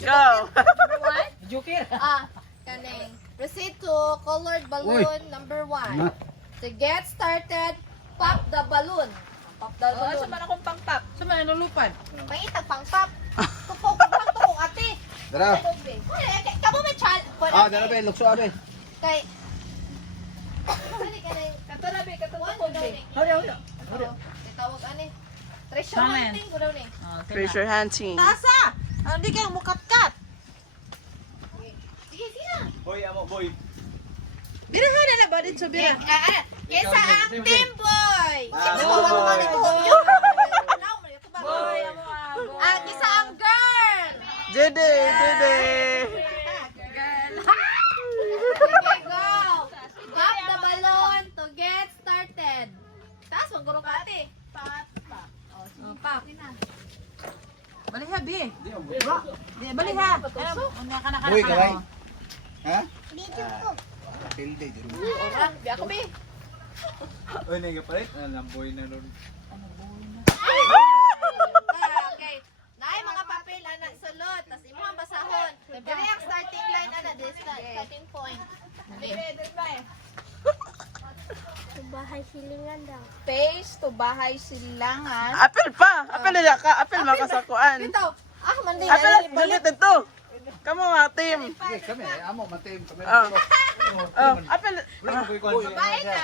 Go. What? Joker. Kaning. Proceed to colored balloon number 1. To get started, pop the balloon. Pop the balloon. Sa man akong pang-pop. Sa man nalupad. May itag pang pop. Tukok, tukok, ate. Dara. Kamu may child. Dara be, lukso abe. Kay... Kani kaning... Katarabi, One katutupod daw eh. ni. Hawda. Tawag ani. Treasure Samen. hunting ko daw ni. Treasure hunting. Tasa! Hindi kayo mukat-kat. Sige, sige na. Boy, amo boy. Birahan na ba dito bira? Kesa ang team boy. Boy, amo abo. Kesa ang girl. Dede, dede. Okay, go. Pop the balloon to get started. Taas, maguro ka ate. Pop. Pop. Baliha, bi. Baliha. Ano ka na ka Boy, na kaway. ka. Ha? Pilde dito. Ora, biya ko bi. Oy, nagapalit. Boy na ron. Okay. Naay mga papel ana sulod, tas imo ang basahon. Diri ang starting line ana, this starting point. Bahay silingan daw. Face to bahay silangan. Apel pa. Apel na ka. Apel makasakuan. Bitaw. Mandi. Apel, dagit ito. Kamu mga team. Sige, kami. Amo, matim. Kami. Oh, apel. Babae na.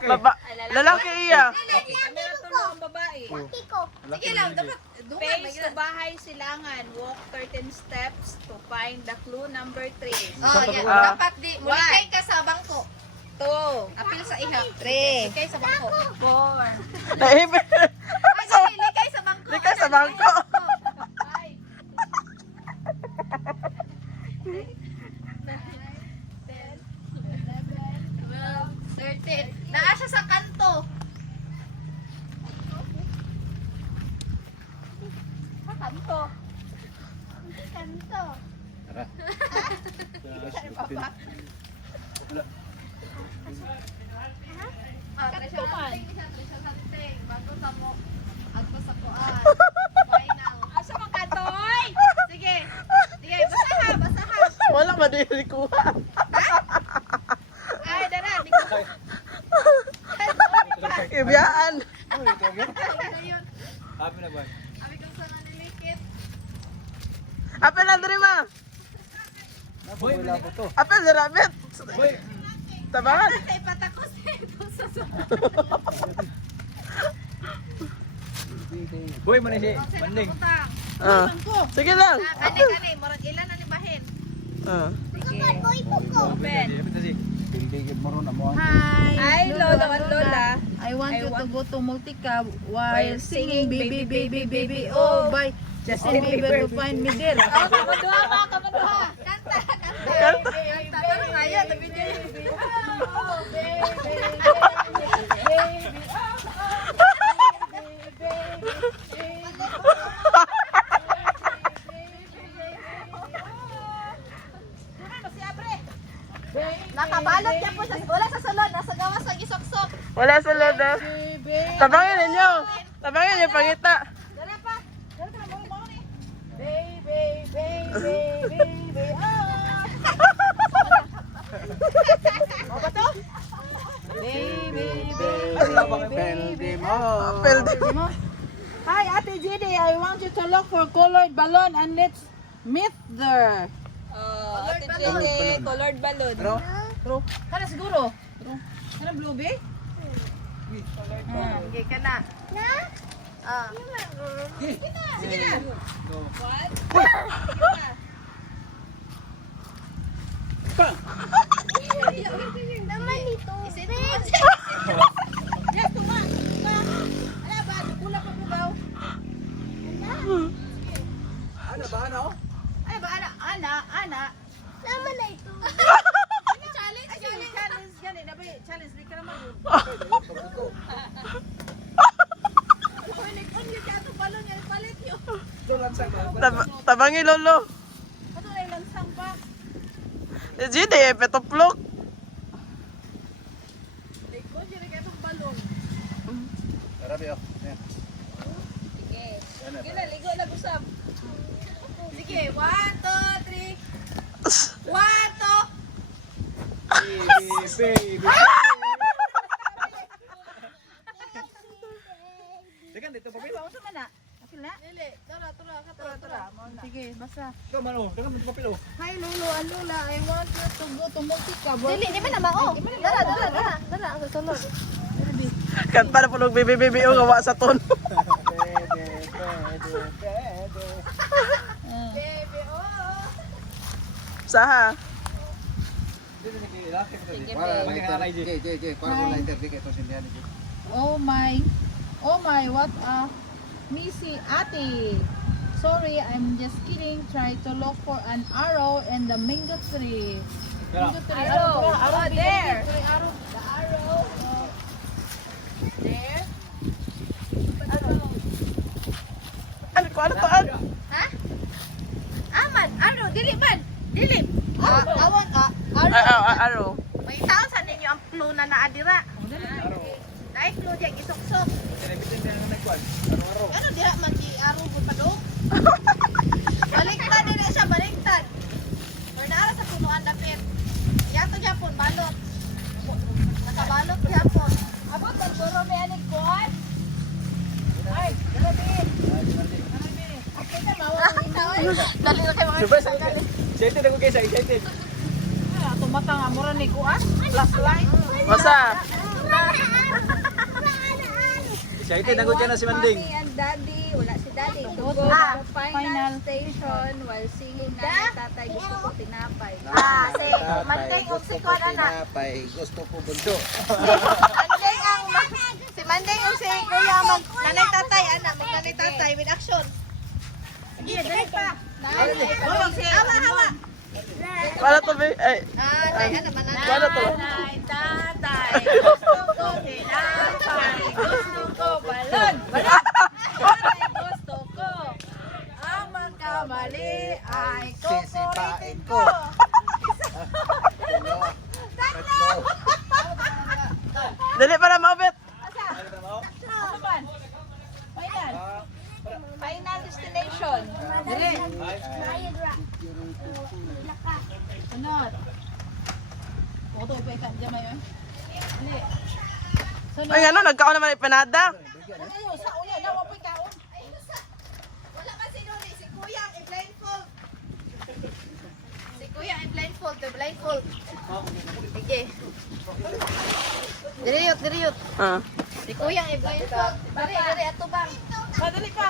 Baba. Lalaki iya. Kamera to ang babae. Kiko. Sige lang, dapat dungan Face to bahay silangan. Walk 13 steps to find the clue number 3. Oh, yan. Ah. Dapat di mulikay ka sa bangko. 2. Apil sa iha. 3. Likay sa bangko. 4. Naibig. Ay, sige, likay sa bangko. Likay sa bangko. 13. Naa siya sa kanto. Sa kanto. Kanto. Tara. Treasure hunting siya, treasure hunting. Bago sa mo. Agto sa kuan. Final. Asa man katoy? Sige. Sige, basaha, basaha. Wala madili kuha. Ay, dara, di ko. Ibiyaan. Ayun. Happy na ba? Abi ko sa nanilikit. Apel na diri ma. Boy, wala po to. Apel na rabbit. Tabangan. Tay patakos ito sa Boy, manili. Manding. Ah. Sige lang. Kani, murag ilan na libahin. Ah. Open. Pilde mo ron amo. Hi, Lola and Lola. I want you to go to Multica while While singing singing baby baby baby oh by Justin Bieber to find me there. Kamaduha ba? Kamaduha. Kanta, kanta. Kanta, pero kaya, tabi niya. Nakabalot niya po sa, wala sa salon, nasa gawas ng isuksok. Wala sa lodo. Tabangin ninyo. Tabangin niyo pangita. Dala pa. Dala pa, mo ni. Baby baby baby ah. O ba to? Baby Pilde mo. Apel din. Hi Ate Jenny, I want you to look for colored balloon and let's meet there. Ate Jenny, colored balloon. Kana siguro? Kana blue bay? Sige ka na. Na? Ah. Sige na. Naman ito. Isin Yes, tuma. Ala ba, kula pa ko daw. Ano ba ano? Ay ba ana. Naman na ito. Challenge, challenge. Challenge gani na ba? Challenge di ka naman. Tabangin lolo. Ano na lansang pa? Jide, petoplok. Tara be. Yan. Sige. Sige na, ligo na busab. Sige Okay, 1, 2, 3. 1, 2. Baby. Teka, dito pa pila. Sa mana? Okay na? Dili, tura. Sige, basta. Ikaw man oh, teka dito pa pila. Hi Lolo, Lula, I want you to go to Multica. Dili, di man naman, oh. Dara, ang sulod. Kan para pulog bibi o gawa sa ton. Baby, oh. Saha. Oh my, what a missy ate. Sorry, I'm just kidding. Try to look for an arrow in the mango tree. Mango tree. Arrow. Oh, there. The arrow. There. Ano ko ano to? Ano? Ha? Aman, ano? Dili man. Dili. Awan, Arrow. may tao sa ninyo ang clue na naadira. Dahil clue diyan isuksok. Ano dira man di araw po pa doon? Baliktad din siya, baliktad. Or naara sa punuan dapit. Yato niya po, balot. Nakabalot niya po. Abot, ang guro may aning kuhan. Ay, dalabi. Okay na, mawag ang itaw. Dali na kayo mga Excited ako guys, excited. Tumata nga mura ni kuan. Last line. Basta. Excited ako dyan na si Manding. Mommy and Daddy, wala si Daddy. To go Ah, to the final station while singing na tatay gusto ko tinapay. si Mandeng yung si Kuan anak. Gusto ko bunso. Mandeng ang si Mandeng yung si Kuya mag nanay tatay anak, mag nanay tatay with action. Sige, dali pa. Hawa. Para to be. Ay. Tatay, ano man nanay. Paano to? Nanay, tatay, gusto ko tinapay, gusto ko balon. Tatay, gusto ko. Ang magkamali ay kukulitin ko. Dali para maubit. Final destination. Sunod. Moto pa ka diyan mayon. Ay ano, nagkaon naman ipanada. Ano sa uya na wa pa kaon. Wala man si Nuni, si Kuya ang i-blindfold. Si Kuya ang blindfold, the blindfold. Sige. Diriyot. Ah. Si Kuya ang i-blindfold. Dari, ato bang. Madali pa.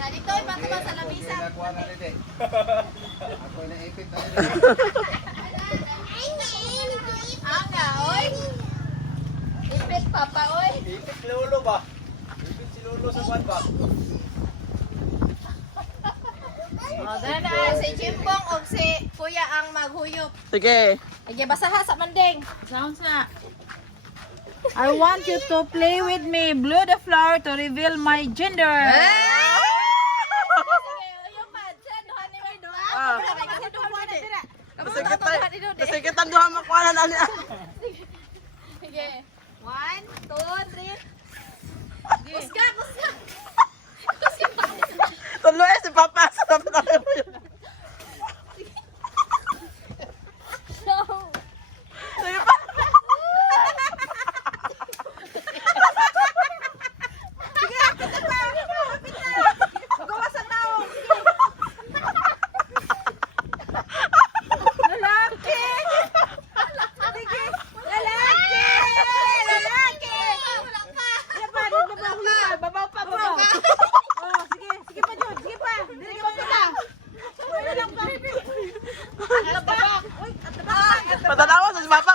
Nga, dito, ipatubang sa lamisa. Ako na ipit na Anga, oy. Ipit, papa, oy. Ipit si Lolo ba? Ipit si Lolo sa buwan ba? O, gana, si Jimpong o si Kuya ang maghuyop. Sige. Sige, basaha sa mandeng. Sounds na. I want you to play with me. Blow the flower to reveal my gender. Sige, uyupan. Siya, duhan ni may duha. Ah. Kasi duha ni. Kasi kita duha makuanan ani. Sige. 1, 2, 3. Kusga. Tuloy si Papa sa tabi mo yun. Sige pa. Patanawa sa si Papa.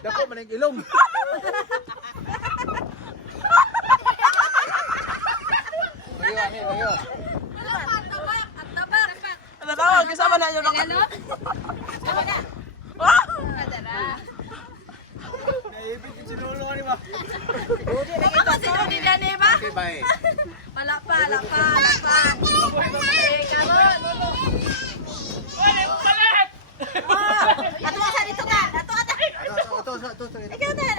Dako man ang ilong. Layo. Patanawa, kasama na yun. Naipit si Lolo ani ba? Ako si Nuni na ni ba? Okay, bye. Palapa. Okay, come on. Ato sa dito ka. Ato. Ito. Ikaw na.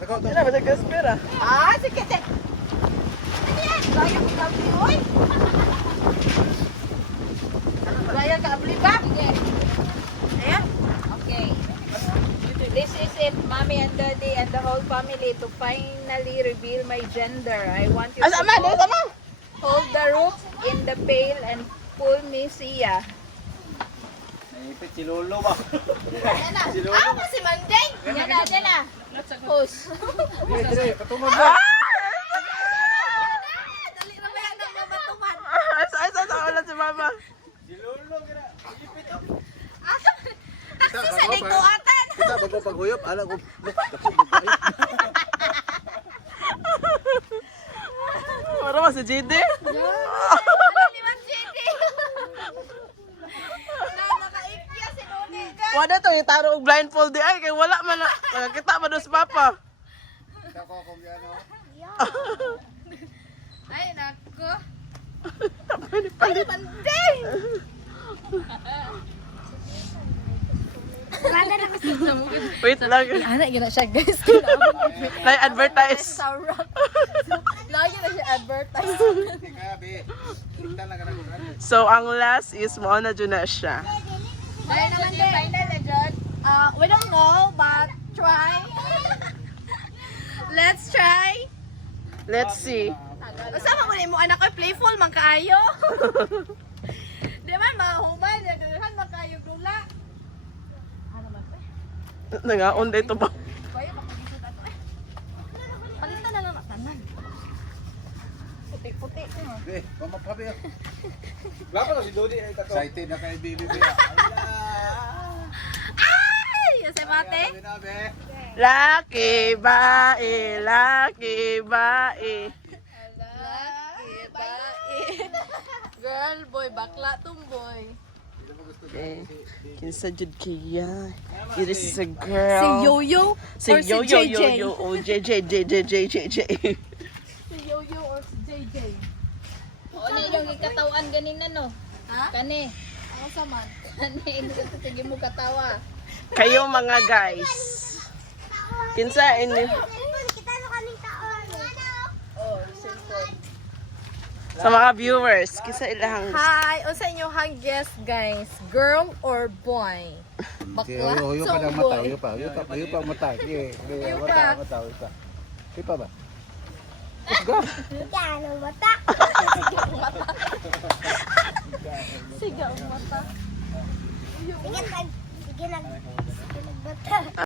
Ano ba sa kaspera? Ah, sige, sige. Ano yan? Gaya ko kabli, oy. Gaya ka abli ba? Sige. Ayan. Okay. This is it, mommy and daddy and the whole family to finally reveal my gender. I want you to hold the rope in the pail and pull me siya. Naipit si Lolo ba? Ayan na. Si Lolo. Ako si Mandeng. Yan na, dyan na. Push. Dire, patungod ba? Dali na ba yan ang mamatuman? Asa ulan si mama. Si Lolo, gina. Naipit ako. Taksi sa nikuatan. Kita bago paghuyop, ala ko. Para ba si JD? Liman JD. Na nakaikya si Nuni. Wala to, yung taro og blindfold di ay, kay wala man na. Nakakita man doon sa papa. Ay, nako. Palit. Mandeng. Wait lang. Anak gina siya guys. Na-advertise. Sarap. Lagi na siya advertise. So, ang last is mo na dyan na siya. Dahil naman din. Final na dyan. We don't know, but try. Let's try. Let's see. Basta mo anak ko, playful, man kaayo. Di man, mahuman, nagagahan, man kaayo gula. Nangaon dito ba? Kaya, mapagisod ato eh. Palitan na lang tanan. Puti-puti. Eh, pamapabi ako. Wala pa si Dodi ay kato. Excited na kay Bibi. Ay! Yose mate. Lucky bae, lucky bae. Girl, boy, bakla tumboy. Eh, kinsa jud kiya. It is a girl. Si Yoyo Si or si Yo, JJ? oh, JJ. Si Yoyo or si JJ? O, ano yung ikatawan ganin na, no? Ha? Kani. Ako sa man. Kani, hindi ko sige mo katawa. Kayo mga guys. Kinsa ini Kita na kaming taon. Oh, simple. sa mga viewers, kinsa ilahang Hi! O sa inyo hang guess guys, girl or boy? Bakla? Huyo pa ng mata, huyo pa. Huyo pa mata. Mata. Huyo pa ba? Yan ang mata. Sigaw mata. Sige, nagbata.